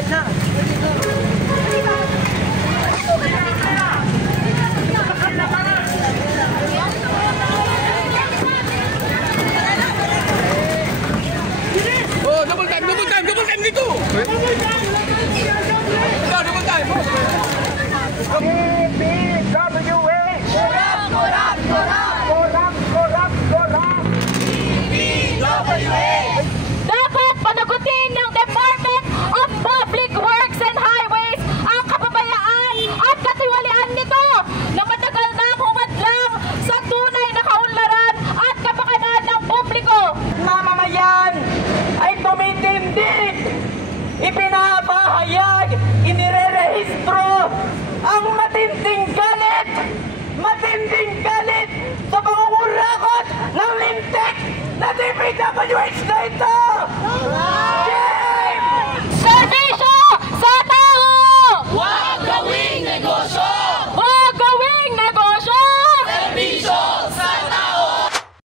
Tawad na. Oh, double time dito! Double time! Dapat panagutin ng Department of Public Works and Highways ang kapabayaan at katiwalian nito na matagal na humadlang sa tunay na kaunlaran at kapakanan ng publiko. Mamamayan ay tumitindig, ipinapahayag, inirerehistro ang matinding galit sa pangungurakot ng lintik na DPWH na ito!